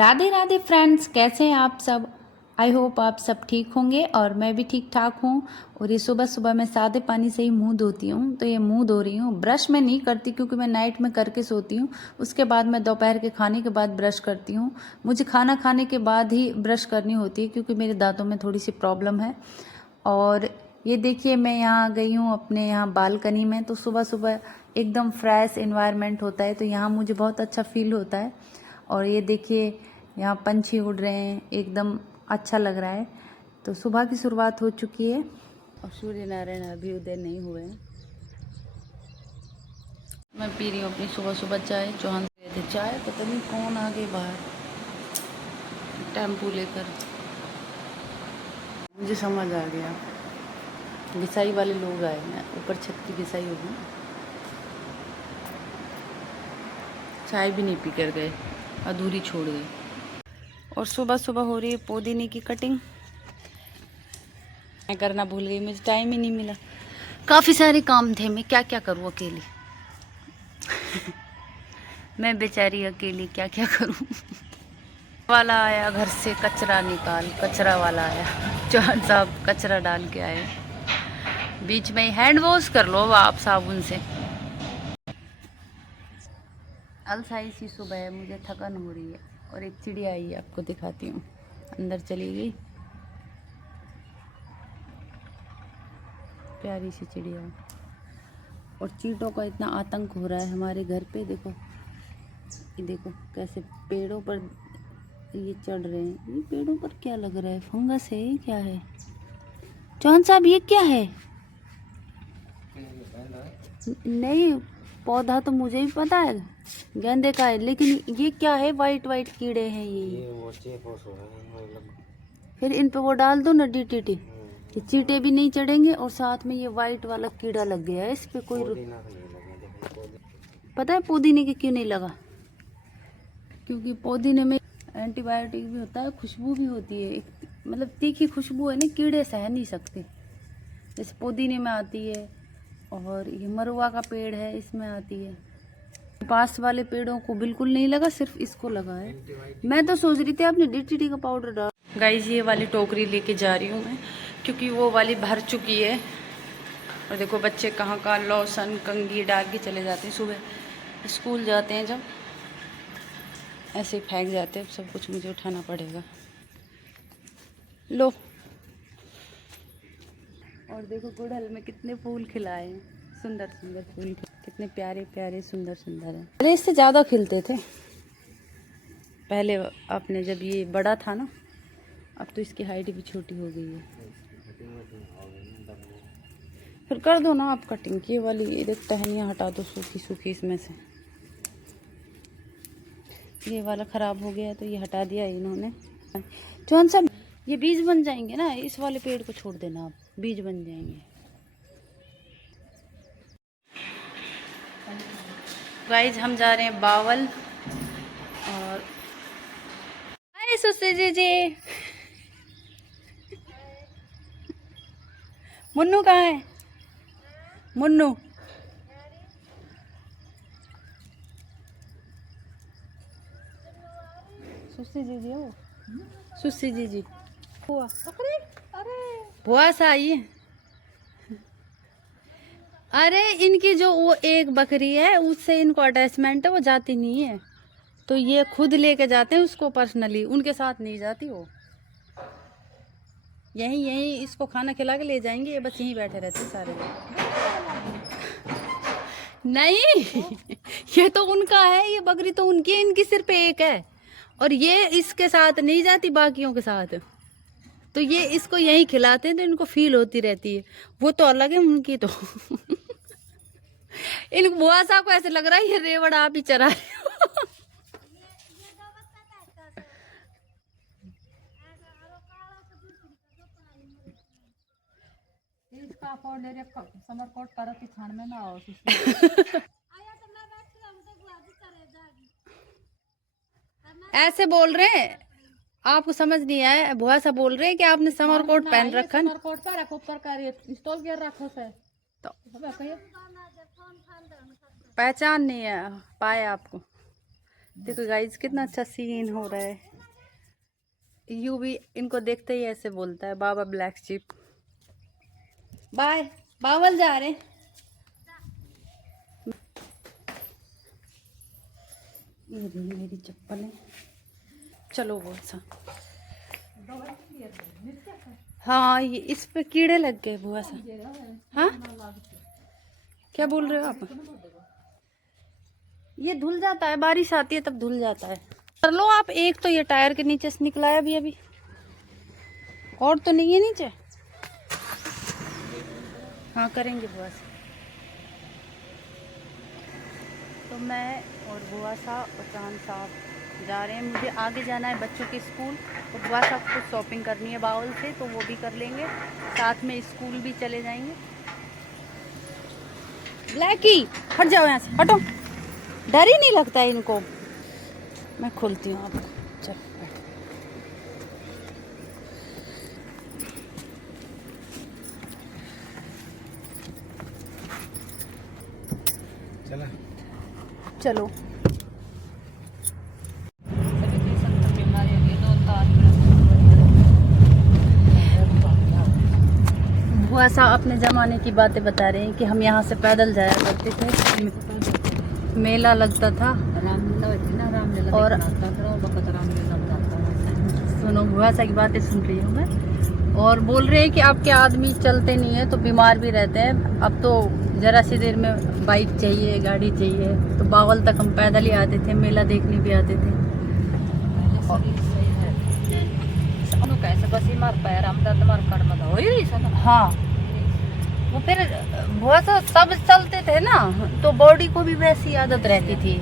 Radhe Radhe friends, कैसे हैं आप सब। आई होप आप सब ठीक होंगे और मैं भी ठीक ठाक हूँ। और ये सुबह सुबह मैं सादे पानी से ही मुंह धोती हूँ, तो ये मुंह धो रही हूँ। ब्रश मैं नहीं करती क्योंकि मैं नाइट में करके सोती हूँ। उसके बाद मैं दोपहर के खाने के बाद ब्रश करती हूँ। मुझे खाना खाने के बाद ही ब्रश करनी होती है क्योंकि मेरे दांतों में थोड़ी सी प्रॉब्लम है। और ये देखिए, मैं यहाँ गई हूँ अपने यहाँ बालकनी में, तो सुबह सुबह एकदम फ्रेश एनवायरनमेंट होता है, तो यहाँ मुझे बहुत अच्छा फील होता है। और ये देखिए, यहाँ पंछी उड़ रहे हैं, एकदम अच्छा लग रहा है। तो सुबह की शुरुआत हो चुकी है और सूर्य नारायण अभी उदय नहीं हुए हैं। मैं पी रही हूँ अपनी सुबह सुबह चाय। चौहान से गए थे चाय, पता नहीं कौन आ गए बाहर टेम्पू लेकर। मुझे समझ आ गया, घिसाई वाले लोग आए हैं, ऊपर छत की घिसाई होगी। चाय भी नहीं पी कर गए, अधूरी छोड़ गए। और सुबह सुबह हो रही है पुदीने की कटिंग। मैं करना भूल गई, मुझे टाइम ही नहीं मिला। काफ़ी सारे काम थे, मैं क्या क्या करूँ अकेली। मैं बेचारी अकेली क्या क्या करूँ। वाला आया घर से कचरा निकाल, कचरा वाला आया। चौहान साहब कचरा डाल के आए। बीच में ही हैंड वॉश कर लो आप साबुन से। अलसाई सी सुबह है, मुझे थकन हो रही है। और एक चिड़िया आई है, आपको दिखाती हूँ। अंदर चली गई, प्यारी सी चिड़िया। और चींटों का इतना आतंक हो रहा है हमारे घर पे। देखो, ये देखो कैसे पेड़ों पर ये चढ़ रहे हैं। ये पेड़ों पर क्या लग रहा है, फंगस है ये, क्या है? चौहान साहब ये क्या है? नहीं, पौधा तो मुझे भी पता है गेंदे का है, लेकिन ये क्या है? वाइट वाइट कीड़े हैं ये फिर इन पे वो डाल दो ना डीटीटी, ये चींटे भी नहीं चढ़ेंगे। और साथ में ये वाइट वाला कीड़ा लग गया है इस पे। कोई पता है पुदीने के क्यों नहीं लगा? क्योंकि पुदीने में एंटीबायोटिक भी होता है, खुशबू भी होती है। एक मतलब तीखी खुशबू है ना, कीड़े सह नहीं सकते। जैसे पुदीने में आती है, और ये मरुआ का पेड़ है, इसमें आती है। पास वाले पेड़ों को बिल्कुल नहीं लगा, सिर्फ इसको लगा है। मैं तो सोच रही थी आपने डीटीटी का पाउडर डाल। गाइस, ये वाली टोकरी लेके जा रही हूँ मैं, क्योंकि वो वाली भर चुकी है। और देखो बच्चे कहाँ का लोशन कंघी डाल के चले जाते हैं। सुबह स्कूल जाते हैं जब, ऐसे ही फेंक जाते हैं। सब कुछ मुझे उठाना पड़ेगा। लो, और देखो गुड़हल में कितने फूल खिलाए हैं, सुंदर सुंदर फूल, कितने प्यारे प्यारे सुंदर सुंदर हैं। पहले इससे ज़्यादा खिलते थे पहले, आपने जब ये बड़ा था ना। अब तो इसकी हाइट भी छोटी हो गई है। फिर कर दो ना आप कटिंग, ये वाली ये देख टहनियाँ हटा दो सूखी सूखी इसमें से। ये वाला ख़राब हो गया तो ये हटा दिया इन्होंने। चौहान साहब, ये बीज बन जाएंगे ना, इस वाले पेड़ को छोड़ देना आप, बीज बन जाएंगे। गाइज, हम जा रहे हैं बावल। और हाय सुसे जी, मुन्नू कहाँ है? मुन्नू सुसी जी हो, सुसी जी हुआ। बुआ सा आई है। अरे इनकी जो वो एक बकरी है, उससे इनको अटैचमेंट है, वो जाती नहीं है। तो ये खुद लेके जाते हैं उसको पर्सनली, उनके साथ नहीं जाती वो। यहीं यहीं इसको खाना खिला के ले जाएंगे, ये बस यहीं बैठे रहते सारे। नहीं, ये तो उनका है, ये बकरी तो उनकी है, इनकी सिर्फ एक है। और ये इसके साथ नहीं जाती बाकियों के साथ, तो ये इसको यहीं खिलाते हैं, तो इनको फील होती रहती है। वो तो अलग है उनकी तो। इन बुआ साहब को ऐसे लग रहा है ये रेवड़ आप ही चरा रहे हो। ऐसे बोल रहे हैं, आपको समझ नहीं आया। बुआ सा बोल रहे हैं कि आपने समर कोट पहन रखा है। तो पहचान नहीं है पाए आपको। देखो गाइस, कितना अच्छा सीन हो रहा है। यू भी इनको देखते ही ऐसे बोलता है, baa baa black ship. Bye Bawal जा रहे। ये रही मेरी चप्पल है। चलो वो सा। हाँ ये इस पे कीड़े लग गए बुआ सा। हाँ क्या बोल रहे हो आप? ये धुल जाता है, बारिश आती है तब धुल जाता है। कर लो आप, एक तो ये टायर के नीचे से निकला है अभी और तो नहीं है नीचे। हाँ करेंगे बुआ से। तो मैं और बुआ साहब और चांद साहब जा रहे हैं। मुझे आगे जाना है बच्चों के स्कूल, तो बुआ साहब को शॉपिंग करनी है बाउल से, तो वो भी कर लेंगे, साथ में स्कूल भी चले जाएंगे। ब्लैकी हट जाओ यहाँ से, हटो, डर ही नहीं लगता है इनको। मैं खोलती हूँ आपको। चलो बुआ साहब अपने ज़माने की बातें बता रहे हैं कि हम यहाँ से पैदल जाया करते थे, मेला लगता था। और सुनो बुआ साहब की बातें सुन रही हूँ मैं। और बोल रहे हैं कि आपके आदमी चलते नहीं है तो बीमार भी रहते हैं। अब तो ज़रा सी देर में बाइक चाहिए, गाड़ी चाहिए, तो बावल तक हम पैदल ही आते थे, मेला देखने भी आते थे। हाँ वो फिर बहुत सब चलते थे ना, तो बॉडी को भी वैसी आदत रहती थी।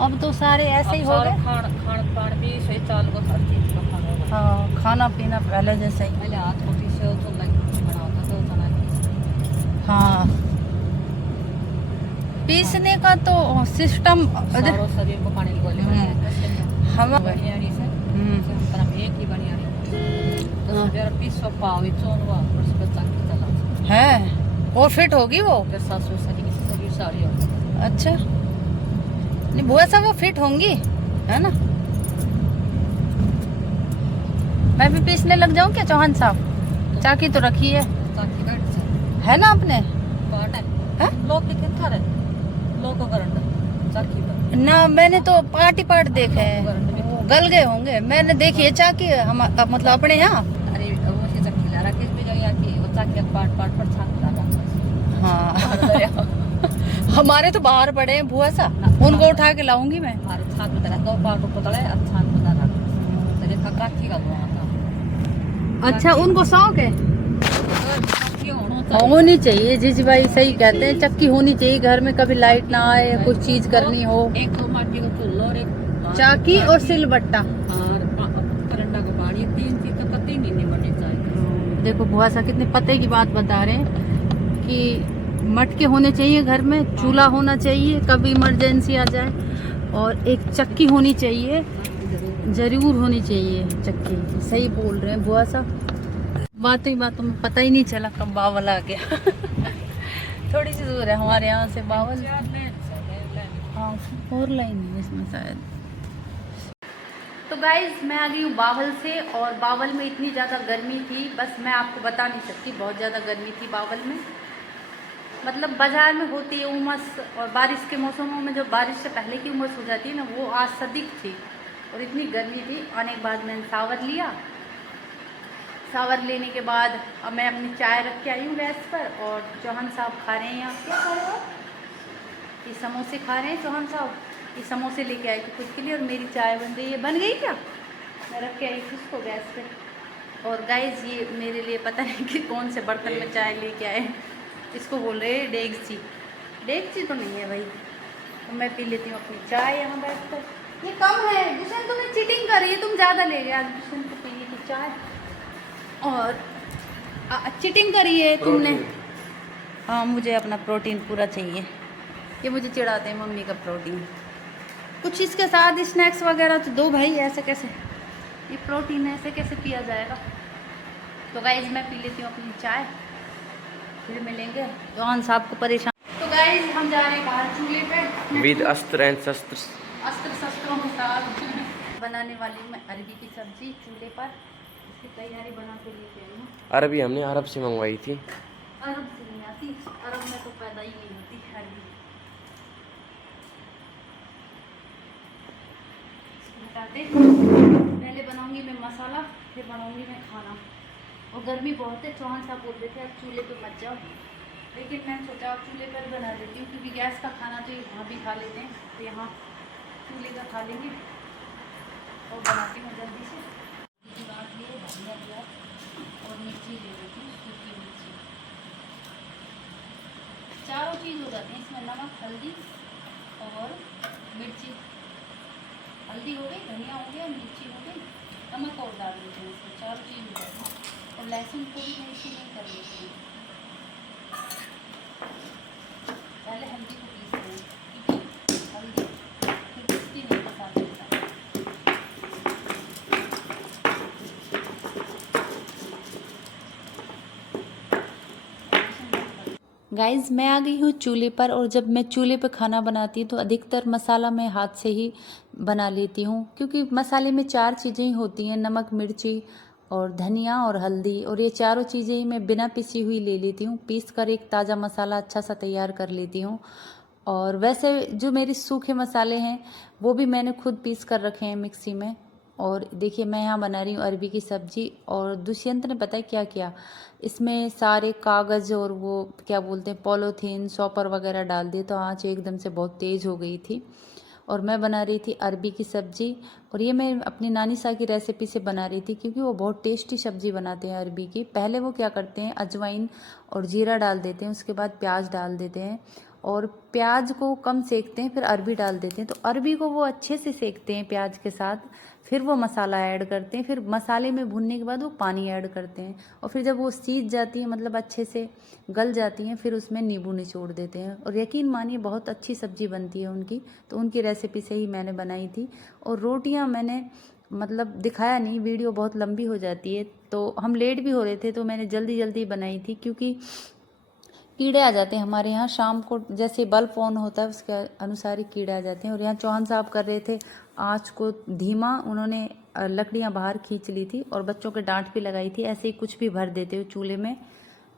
अब तो सारे ऐसे ही हो गए। खान भी सही चाल को हर चीज का खाना। हाँ खाना पीना पहले जैसा ही। पहले हाथ होती से तो बनाता था उतना। हाँ पीसने का तो सिस्टम शरीर को पानी हम एक ही बढ़िया है और फिट होगी वो। अच्छा नहीं बुआ सा वो फिट होंगी है ना। मैं भी पीसने लग जाऊं क्या चौहान साहब? चाकी तो रखी है ना अपने ना। मैंने तो पार्टी पार्ट देखे हैं, गल गए होंगे। मैंने देखी है चाकी हम मतलब अपने यहाँ। हाँ हमारे तो बाहर पड़े हैं बुआ सा, उनको उठा के लाऊंगी मैं। अच्छा उनको शौक है। होनी चाहिए जीजी भाई, सही कहते हैं, चक्की होनी चाहिए घर में, कभी लाइट ना आए, कुछ चीज करनी हो। एक तो माटी का चूल्हा और एक चाकी और सिलबट्टा और करंडा का पानी, तीन चीज तो कतई नहीं बननी चाहिए। देखो बुआ सा कितने पते की बात बता रहे हैं कि मटके होने चाहिए घर में, चूल्हा होना चाहिए कभी इमरजेंसी आ जाए, और एक चक्की होनी चाहिए, जरूर होनी चाहिए चक्की। सही बोल रहे हैं बुआ साहब। बातों में पता ही नहीं चला कब बावल आ गया। थोड़ी सी दूर है हमारे यहाँ से बावल। हाँ 4 लाइन है इसमें शायद। तो गाइज मैं आ गई हूँ बावल से, और बावल में इतनी ज़्यादा गर्मी थी, बस मैं आपको बता नहीं सकती, बहुत ज़्यादा गर्मी थी बावल में। मतलब बाजार में होती है उमस, और बारिश के मौसमों में जो बारिश से पहले की उमस हो जाती है ना, वो आज सदिक थी, और इतनी गर्मी थी। आने के बाद मैंने शावर लिया, शावर लेने के बाद अब मैं अपनी चाय रख के आई हूँ गैस पर, और चौहान साहब खा रहे हैं। यहाँ क्या खा रहे हो? ये समोसे खा रहे हैं चौहान साहब, ये समोसे लेके आए थे खुद के लिए, और मेरी चाय बन रही है। बन गई क्या? मैं रख के आई थी उसको गैस पे। और गाइस ये मेरे लिए पता नहीं कि कौन से बर्तन में चाय लेके आए, इसको बोल रहे हैं डेगची। डेगची तो नहीं है भाई। तो मैं पी लेती हूँ अपनी चाय यहाँ बैठ कर। ये कम है जिसने, तुम्हें चीटिंग कर रही है, तुम ज़्यादा ले गए आज जिसने तो पी थी चाय, और चीटिंग करी है तुमने। हाँ मुझे अपना प्रोटीन पूरा चाहिए। ये मुझे चिढ़ाते हैं मम्मी का प्रोटीन। कुछ इसके साथ स्नैक्स वगैरह तो दो भाई, ऐसे कैसे ये प्रोटीन ऐसे कैसे पिया जाएगा। तो गाइज मैं पी लेती हूँ अपनी चाय, फिर मिलेंगे। जॉन साहब को परेशान। तो गाइज हम जा रहे हैं बाहर चूल्हे पे विद अस्त्र एंड शस्त्र, अस्त्र शस्त्रों के साथ। बनाने वाली हूँ मैं अरबी की सब्जी चूल्हे पर। इसकी तैयारी बना के लेके आई हूँ। अरबी हमने अरब से मंगवाई थी। अरब से नहीं आती, अरब में तो पैदा ही नहीं होती अरबी। हटाते पहले बनाऊंगी मैं मसाला, फिर बनाऊंगी मैं खाना। और गर्मी बहुत है, चौहान साहब बोल रहे थे अब चूल्हे पे मत जाओ, लेकिन मैं सोचा अब चूल्हे पर बना लेती हूँ, क्योंकि गैस का खाना तो वहाँ भी खा लेते हैं, तो यहाँ चूल्हे का खा लेंगे। और बनाती हूँ जल्दी से। धनिया दिया और मिर्ची ले लेती हूँ, सूखी मिर्ची। चारों चीज़ हो जाती है इसमें, नमक, हल्दी और मिर्ची। हल्दी हो गई, धनिया हो गया, मिर्ची हो गई, नमक और डाल देते हैं इसमें, चारों चीज़ हो जाती है। और लहसुन को भी मैं इसी में कर लेती हूँ। पहले हल्दी को पीसते हैं, क्योंकि हल्दी फिर पीसती नहीं मसाले के साथ। गाइज़ मैं आ गई हूँ चूल्हे पर, और जब मैं चूल्हे पर खाना बनाती हूँ तो अधिकतर मसाला मैं हाथ से ही बना लेती हूँ, क्योंकि मसाले में 4 चीज़ें ही होती हैं, नमक, मिर्ची और धनिया और हल्दी। और ये चारों चीज़ें ही मैं बिना पिसी हुई ले लेती हूँ, पीस कर एक ताज़ा मसाला अच्छा सा तैयार कर लेती हूँ। और वैसे जो मेरे सूखे मसाले हैं वो भी मैंने खुद पीस कर रखे हैं मिक्सी में। और देखिए मैं यहाँ बना रही हूँ अरबी की सब्ज़ी। और दुष्यंत ने पता है क्या किया, इसमें सारे कागज़ और वो क्या बोलते हैं पॉलीथीन शॉपर वगैरह डाल दिए, तो आँच एकदम से बहुत तेज़ हो गई थी। और मैं बना रही थी अरबी की सब्ज़ी, और ये मैं अपनी नानी सा की रेसिपी से बना रही थी, क्योंकि वो बहुत टेस्टी सब्ज़ी बनाते हैं अरबी की। पहले वो क्या करते हैं, अजवाइन और जीरा डाल देते हैं, उसके बाद प्याज डाल देते हैं, और प्याज को कम सेकते हैं, फिर अरबी डाल देते हैं। तो अरबी को वो अच्छे से सेकते हैं प्याज के साथ, फिर वो मसाला ऐड करते हैं, फिर मसाले में भुनने के बाद वो पानी ऐड करते हैं, और फिर जब वो सीज जाती है, मतलब अच्छे से गल जाती हैं, फिर उसमें नींबू निचोड़ देते हैं। और यकीन मानिए बहुत अच्छी सब्ज़ी बनती है उनकी। तो उनकी रेसिपी से ही मैंने बनाई थी। और रोटियां मैंने मतलब दिखाया नहीं, वीडियो बहुत लंबी हो जाती है, तो हम लेट भी हो रहे थे, तो मैंने जल्दी जल्दी बनाई थी, क्योंकि कीड़े आ जाते हैं हमारे यहाँ शाम को, जैसे बल्ब ऑन होता है उसके अनुसार ही कीड़े आ जाते हैं। और यहाँ चौहान साहब कर रहे थे आँच को धीमा, उन्होंने लकड़ियाँ बाहर खींच ली थी और बच्चों के डांट भी लगाई थी, ऐसे ही कुछ भी भर देते हो चूल्हे में,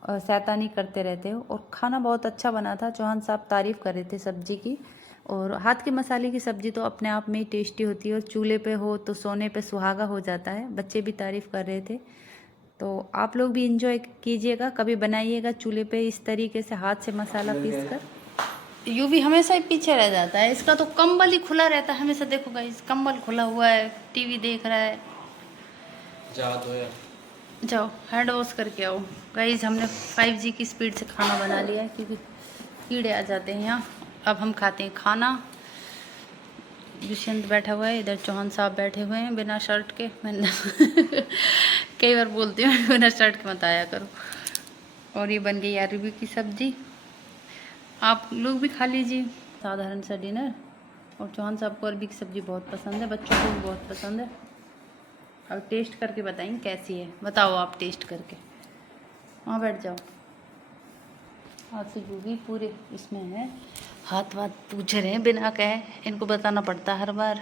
शैतानी करते रहते हो। और खाना बहुत अच्छा बना था, चौहान साहब तारीफ़ कर रहे थे सब्जी की। और हाथ के मसाले की सब्ज़ी तो अपने आप में ही टेस्टी होती है, और चूल्हे पे हो तो सोने पे सुहागा हो जाता है। बच्चे भी तारीफ़ कर रहे थे। तो आप लोग भी इंजॉय कीजिएगा, कभी बनाइएगा चूल्हे पे इस तरीके से हाथ से मसाला पीस कर। यूं भी हमेशा ही पीछे रह जाता है, इसका तो कंबल ही खुला रहता है हमेशा। देखो गाइस कंबल खुला हुआ है, टीवी देख रहा है। जाओ हैंड वॉश करके आओ। गाइस हमने 5G की स्पीड से खाना बना लिया है, क्योंकि कीड़े आ जाते हैं यहाँ। अब हम खाते हैं खाना। दुष्यंत बैठा हुआ है, इधर चौहान साहब बैठे हुए हैं बिना शर्ट के। मैंने कई बार बोलती हूँ बिना शर्ट के मत आया करो। और ये बन गई अरबी की सब्जी, आप लोग भी खा लीजिए साधारण सा डिनर। और चौहान साहब को अरबी की सब्जी बहुत पसंद है, बच्चों को भी बहुत पसंद है। अब टेस्ट करके बताएंगे कैसी है, बताओ आप टेस्ट करके। वहाँ बैठ जाओ। हाथ से भी पूरे इसमें है, हाथ वाथ पूछ रहे हैं बिना कहे, इनको बताना पड़ता है हर बार।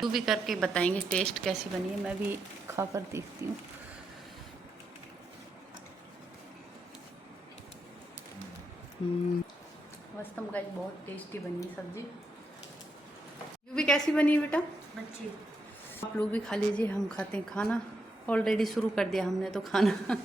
तू भी करके बताएंगे टेस्ट कैसी बनी है, मैं भी खा कर देखती हूँ। मस्तम गाइस बहुत टेस्टी बनी है सब्जी। यू भी कैसी बनी है बेटा? अच्छी। आप लोग भी खा लीजिए, हम खाते हैं खाना। ऑलरेडी शुरू कर दिया हमने तो खाना।